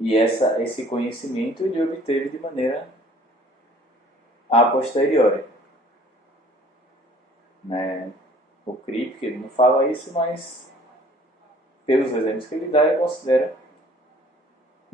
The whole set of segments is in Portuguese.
E esse conhecimento ele obteve de maneira a posteriori, né? O Kripke ele não fala isso, mas pelos exemplos que ele dá, ele considera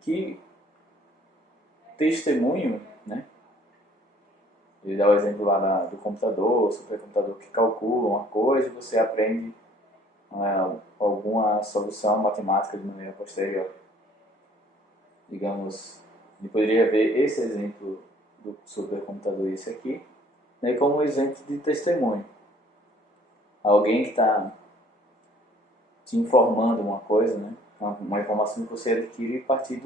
que testemunho, né? Ele dá o exemplo lá do computador, supercomputador que calcula uma coisa e você aprende alguma solução matemática de maneira posterior. Digamos, ele poderia ver esse exemplo do supercomputador, esse aqui, né, como um exemplo de testemunho. Alguém que está te informando uma coisa, né, uma informação que você adquire a partir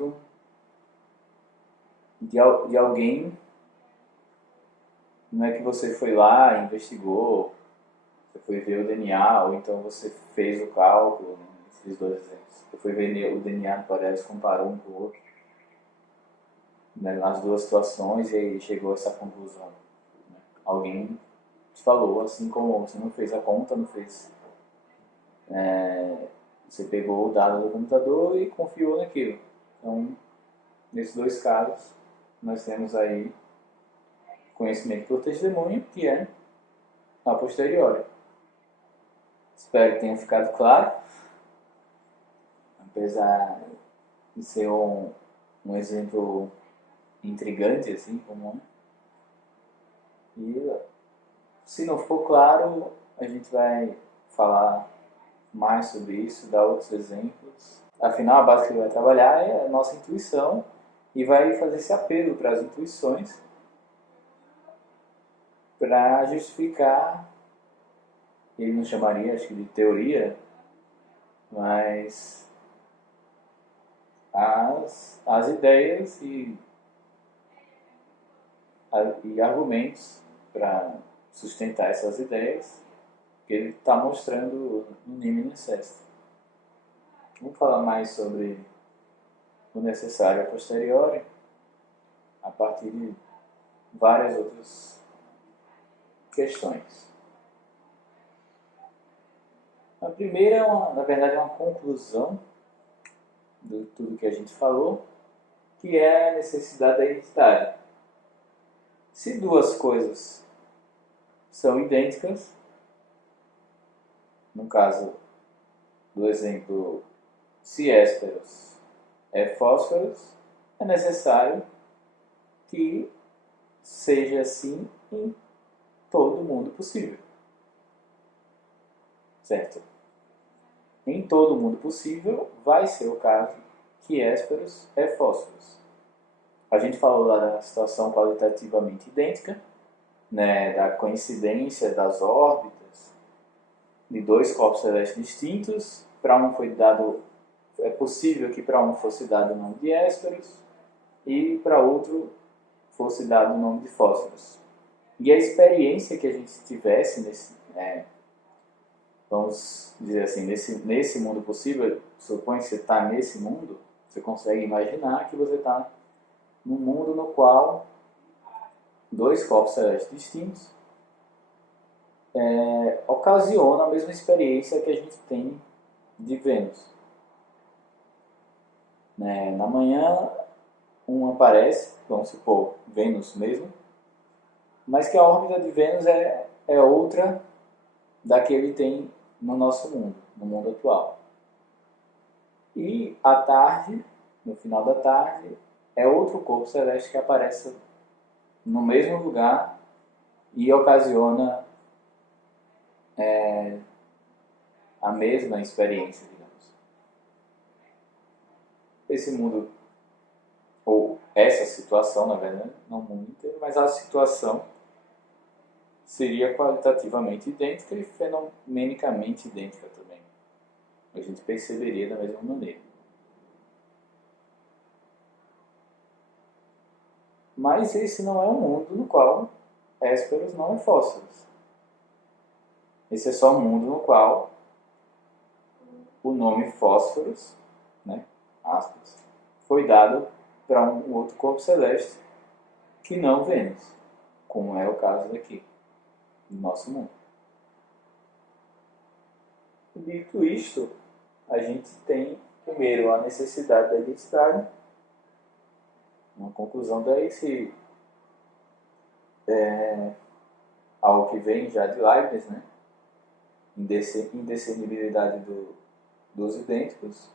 de alguém, não é que você foi lá, investigou, você foi ver o DNA, ou então você fez o cálculo, né, esses dois exemplos. Você foi ver o DNA do Paredes, comparou um com o outro, né, nas duas situações e aí chegou a essa conclusão. Né? Alguém te falou, assim como você não fez a conta, não fez. Você pegou o dado do computador e confiou naquilo. Então, nesses dois casos, nós temos aí conhecimento por testemunho, que é a posteriori. Espero que tenha ficado claro, apesar de ser um exemplo intrigante, assim, como é. E se não for claro, a gente vai falar mais sobre isso, dar outros exemplos. Afinal, a base que ele vai trabalhar é a nossa intuição e vai fazer esse apelo para as intuições para justificar, ele não chamaria, acho que de teoria, mas as ideias e argumentos para sustentar essas ideias que ele está mostrando no Nihil Necessity. Vamos falar mais sobre o necessário a posteriori a partir de várias outras questões. A primeira, na verdade, é uma conclusão de tudo que a gente falou, que é a necessidade da identidade. Se duas coisas são idênticas, no caso do exemplo, se Hésperos é Fósforos, é necessário que seja assim em todo mundo possível. Certo? Em todo mundo possível, vai ser o caso que Hésperos é Fósforos. A gente falou lá da situação qualitativamente idêntica, né, da coincidência das órbitas de dois corpos celestes distintos. Para um foi dado, é possível que para um fosse dado o nome de Hésperos e para outro fosse dado o nome de Fósforos. E a experiência que a gente tivesse vamos dizer assim, nesse mundo possível, supõe que você está nesse mundo, você consegue imaginar que você está num mundo no qual dois corpos celestes distintos ocasionam a mesma experiência que a gente tem de Vênus. Na manhã, um aparece, vamos supor, Vênus mesmo, mas que a órbita de Vênus é outra da que ele tem no nosso mundo, no mundo atual. E à tarde, no final da tarde, é outro corpo celeste que aparece no mesmo lugar e ocasiona a mesma experiência, digamos. Esse mundo, ou essa situação, na verdade, não o mundo inteiro, mas a situação seria qualitativamente idêntica e fenomenicamente idêntica também. A gente perceberia da mesma maneira. Mas esse não é um mundo no qual Hésperos não é Fósforos. Esse é só um mundo no qual o nome Fósforos, né, aspas, foi dado para um outro corpo celeste que não Vênus, como é o caso daqui, no nosso mundo. Dito isto, a gente tem primeiro a necessidade da identidade Uma conclusão daí, se algo que vem já de Leibniz, né? Indiscernibilidade dos idênticos.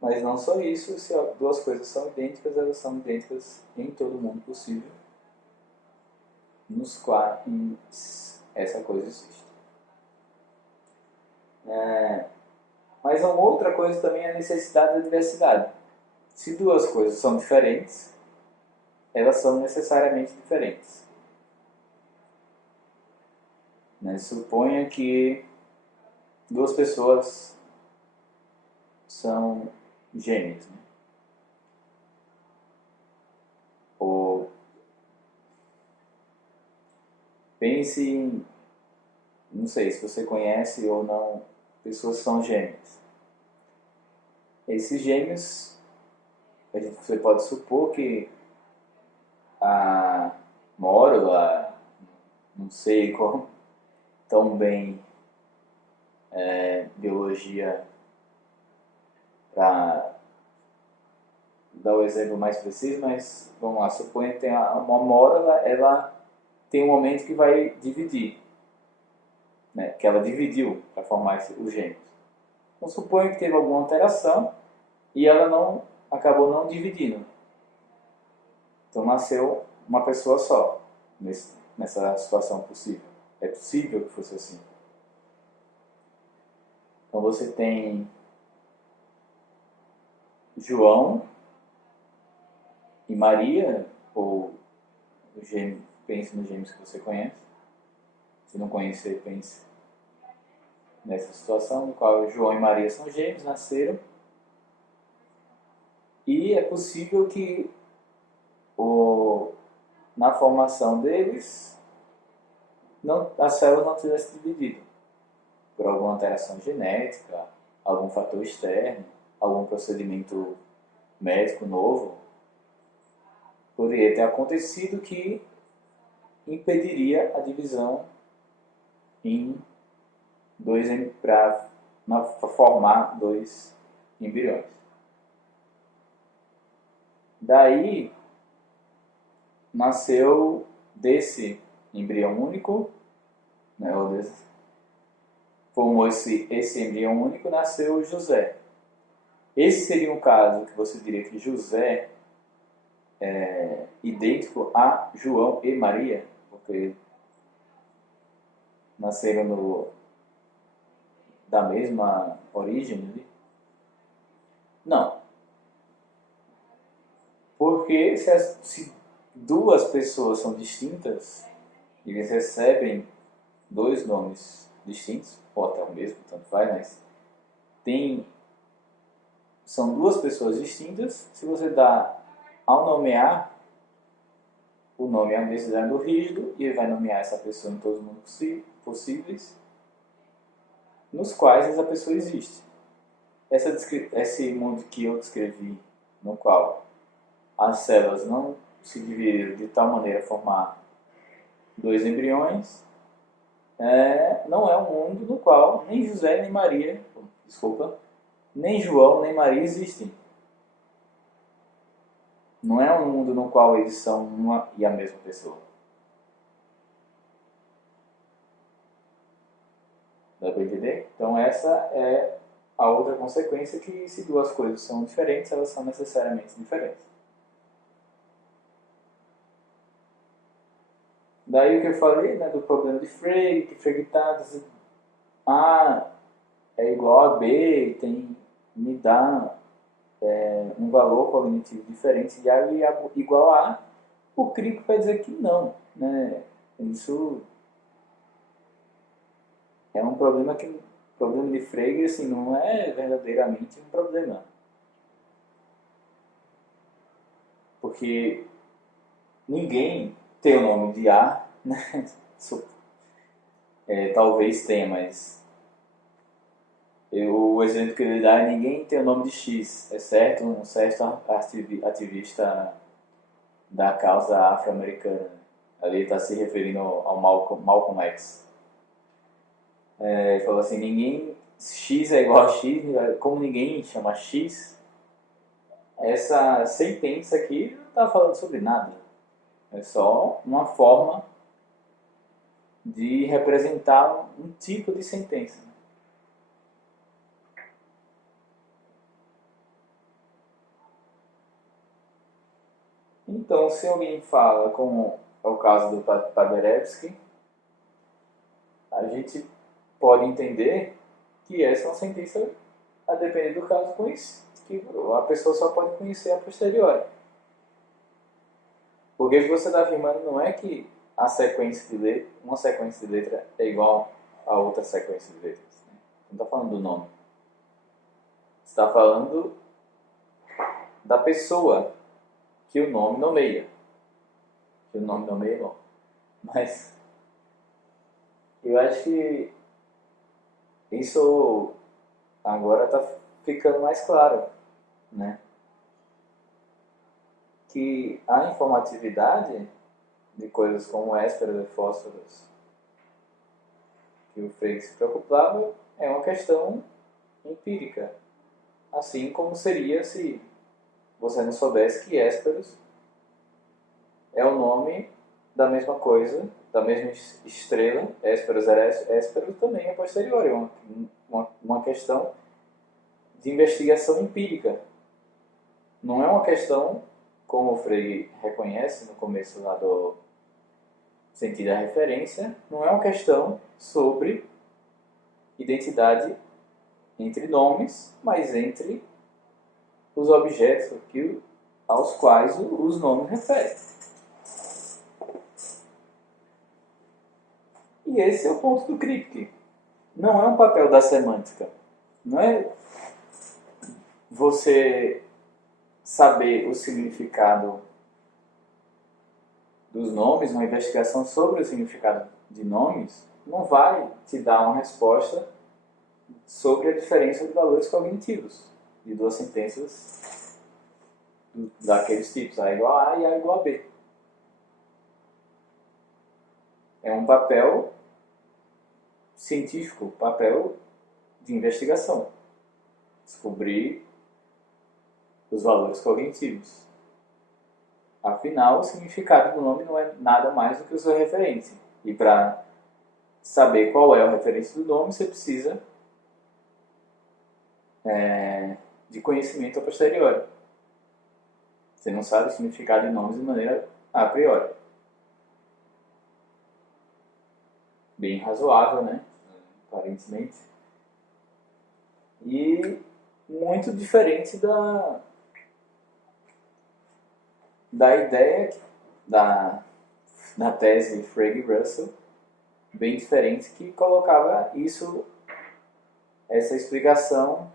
Mas não só isso, se duas coisas são idênticas, elas são idênticas em todo mundo possível, nos quais essa coisa existe. Mas uma outra coisa também é a necessidade da diversidade. Se duas coisas são diferentes, elas são necessariamente diferentes. Suponha que duas pessoas são gêmeas. Ou pense em, não sei se você conhece ou não, pessoas que são gêmeas. Esses gêmeos, você pode supor que a Mórula, não sei como tão bem biologia para dar o exemplo mais preciso, mas vamos lá, suponha que tem uma Mórula, ela tem um momento que vai dividir, né, que ela dividiu para formar os gêmeos. Então suponha que teve alguma alteração e ela acabou não dividindo. Então nasceu uma pessoa só nessa situação possível. É possível que fosse assim. Então você tem João e Maria, ou pense nos gêmeos que você conhece. Se não conhecer, pense nessa situação no qual João e Maria são gêmeos, nasceram. E é possível que na formação deles as células não tivessem dividido por alguma alteração genética, algum fator externo, algum procedimento médico novo. Poderia ter acontecido que impediria a divisão em para formar dois embriões. Daí nasceu desse embrião único, né, formou esse embrião único, nasceu José. Esse seria um caso que você diria que José é idêntico a João e Maria, porque nasceram da mesma origem, né? Não. Porque se duas pessoas são distintas, eles recebem dois nomes distintos, ou até o mesmo, tanto faz, mas são duas pessoas distintas. Se você dá, ao nomear, o nome é do rígido, e ele vai nomear essa pessoa em todos os mundos possíveis, nos quais essa pessoa existe. Esse mundo que eu descrevi, no qual as células não se dividiram de tal maneira a formar dois embriões, não é um mundo no qual nem José nem Maria, nem João nem Maria existem. Não é um mundo no qual eles são uma e a mesma pessoa. Dá para entender? Então essa é a outra consequência, que se duas coisas são diferentes, elas são necessariamente diferentes. Daí o que eu falei, né, do problema de Frege, que Frege está dizendo A é igual a B, me dá um valor cognitivo diferente de A e igual a A. O Crico vai dizer que não, né? Isso é um problema que problema de Frege assim, não é verdadeiramente um problema. Porque ninguém tem o nome de A, né? Talvez tenha, mas o exemplo que ele dá é ninguém tem o nome de X, exceto um certo ativista da causa afro-americana. Ali está se referindo ao Malcolm X. Ele falou assim, X é igual a X, como ninguém chama X, essa sentença aqui não está falando sobre nada. É só uma forma de representar um tipo de sentença. Então, se alguém fala, como é o caso do Paderewski, a gente pode entender que essa é uma sentença, a depender do caso, que a pessoa só pode conhecer a posteriori. Porque o que você está afirmando não é que a sequência de letra, uma sequência de letra é igual a outra sequência de letras. Né? Não está falando do nome. Você está falando da pessoa que o nome nomeia. Que o nome nomeia, bom. Mas eu acho que isso agora está ficando mais claro, né? Que a informatividade de coisas como ésperas e fósforos que o Frege se preocupava é uma questão empírica. Assim como seria se você não soubesse que ésperos é o nome da mesma coisa, da mesma estrela, Hesperus Erécio, Hesperus também é posterior, é uma questão de investigação empírica. Não é uma questão, como o Frege reconhece no começo lá do sentido da referência, não é uma questão sobre identidade entre nomes, mas entre os objetos aos quais os nomes referem. E esse é o ponto do críptico. Não é um papel da semântica. Não é você saber o significado dos nomes, uma investigação sobre o significado de nomes, não vai te dar uma resposta sobre a diferença de valores cognitivos de duas sentenças daqueles tipos, A igual a A e A igual a B. É um papel científico, papel de investigação. Descobrir os valores cognitivos. Afinal, o significado do nome não é nada mais do que a sua referência. E para saber qual é a referência do nome, você precisa de conhecimento a posteriori. Você não sabe o significado de nomes de maneira a priori. Bem razoável, né? Aparentemente. E muito diferente da ideia da tese Frege e Russell, bem diferente, que colocava essa explicação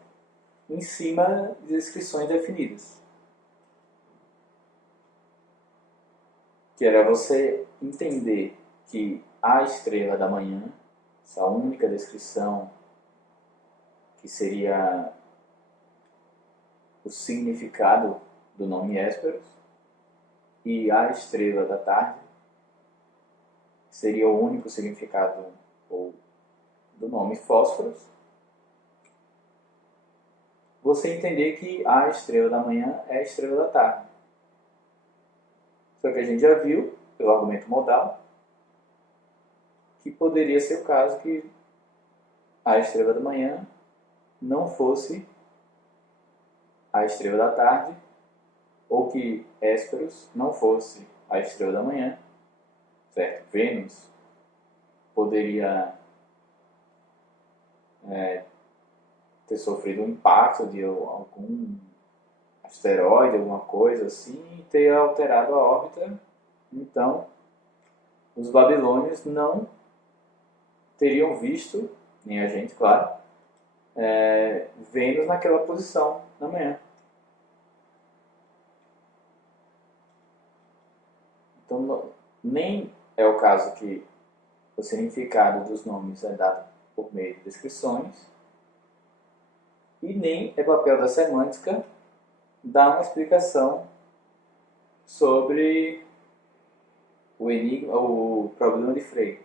em cima de descrições definidas. Que era você entender que a estrela da manhã, essa única descrição que seria o significado do nome Hesperus, e a estrela da tarde seria o único significado do nome Fósforos. Você entender que a estrela da manhã é a estrela da tarde. Só que a gente já viu, pelo argumento modal, que poderia ser o caso que a estrela da manhã não fosse a estrela da tarde, ou que Hesperus não fosse a estrela da manhã, certo? Vênus poderia ter sofrido um impacto de algum asteroide, alguma coisa assim, e ter alterado a órbita. Então, os babilônios não teriam visto, nem a gente, claro, Vênus naquela posição na manhã. Então, nem é o caso que o significado dos nomes é dado por meio de descrições, e nem é papel da semântica dar uma explicação sobre o problema de Frege.